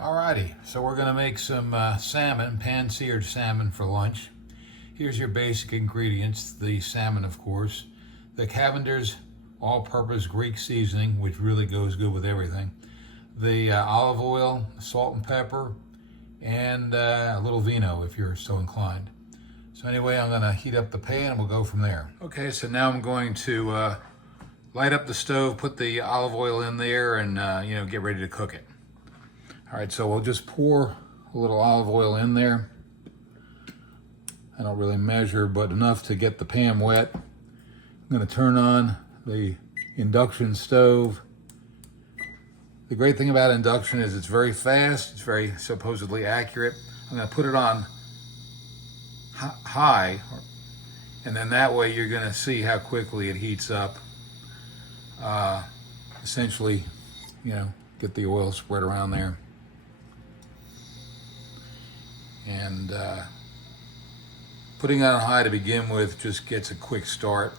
Alrighty, so we're gonna make some salmon, pan-seared salmon for lunch. Here's your basic ingredients: the salmon, of course, the Cavender's all-purpose Greek seasoning, which really goes good with everything, the olive oil, salt and pepper, and a little vino if you're so inclined. So anyway, I'm gonna heat up the pan and we'll go from there. Okay, so now I'm going to light up the stove, put the olive oil in there, and get ready to cook it. All right, so we'll just pour a little olive oil in there. I don't really measure, but enough to get the pan wet. I'm gonna turn on the induction stove. The great thing about induction is it's very fast, it's very supposedly accurate. I'm gonna put it on high, and then that way you're gonna see how quickly it heats up. Essentially, get the oil spread around there. And putting it on high to begin with just gets a quick start.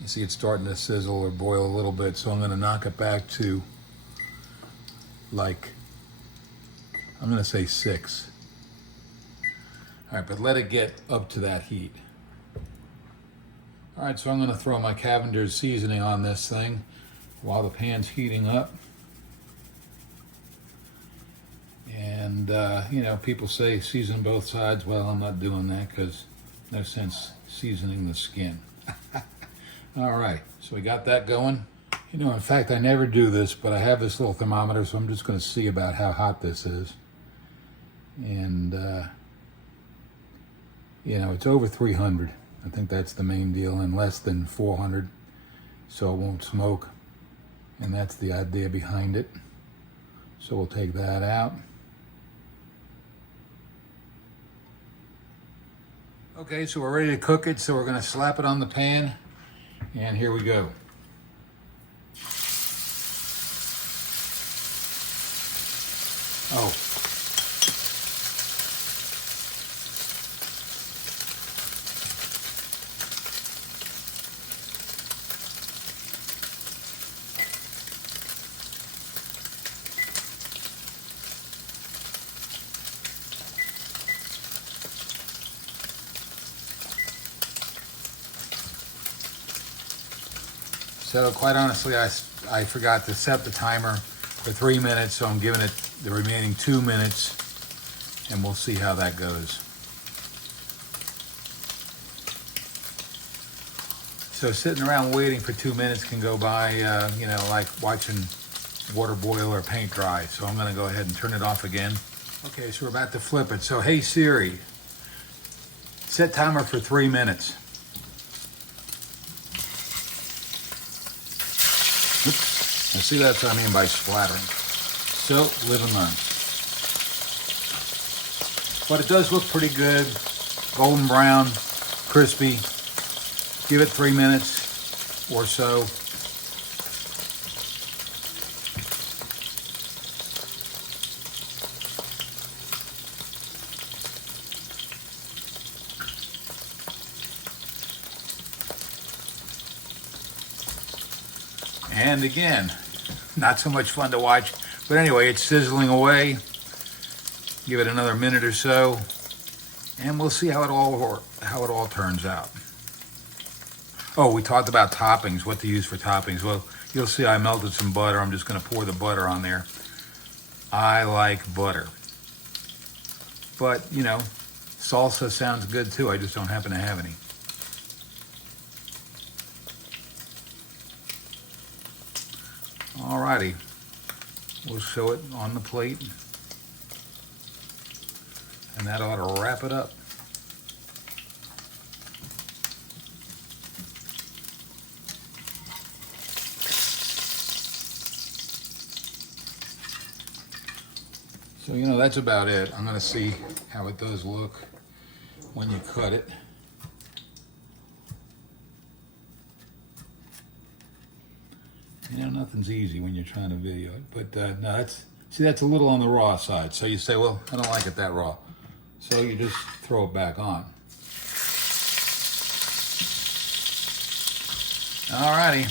You see it's starting to sizzle or boil a little bit, so I'm going to knock it back to, like, I'm going to say 6. All right, but let it get up to that heat. All right, so I'm going to throw my Cavender's seasoning on this thing while the pan's heating up. And, people say season both sides. Well, I'm not doing that because no sense seasoning the skin. All right, so we got that going. In fact, I never do this, but I have this little thermometer, so I'm just going to see about how hot this is. And, it's over 300. I think that's the main deal, and less than 400, so it won't smoke. And that's the idea behind it. So we'll take that out. Okay, so we're ready to cook it, so we're going to slap it on the pan, and here we go. Oh. So quite honestly, I forgot to set the timer for 3 minutes, so I'm giving it the remaining 2 minutes, and we'll see how that goes. So sitting around waiting for 2 minutes can go by, like watching water boil or paint dry. So I'm gonna go ahead and turn it off again. Okay, so we're about to flip it. So hey Siri, set timer for 3 minutes. Oops. Now see, that's what I mean by splattering. So, live and learn. But it does look pretty good. Golden brown, crispy. Give it 3 minutes or so. And again, not so much fun to watch, but anyway, it's sizzling away. Give it another minute or so, and we'll see how it all turns out. Oh, we talked about toppings, what to use for toppings. Well, you'll see I melted some butter. I'm just going to pour the butter on there. I like butter, but salsa sounds good too. I just don't happen to have any. Alrighty, we'll show it on the plate, and that ought to wrap it up. So that's about it. I'm going to see how it does look when you cut it. Nothing's easy when you're trying to video it, but no, that's a little on the raw side. So you say, well, I don't like it that raw. So you just throw it back on. Alrighty.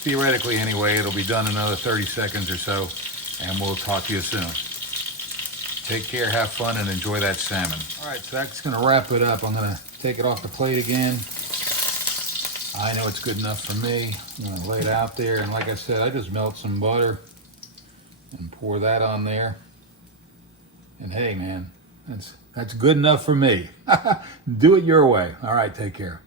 theoretically anyway, it'll be done in another 30 seconds or so, and we'll talk to you soon. Take care, have fun, and enjoy that salmon. All right, so that's gonna wrap it up. I'm gonna take it off the plate again. I know it's good enough for me. I'm gonna lay it out there, and like I said, I just melt some butter and pour that on there. And hey, man, that's good enough for me. Do it your way. All right, take care.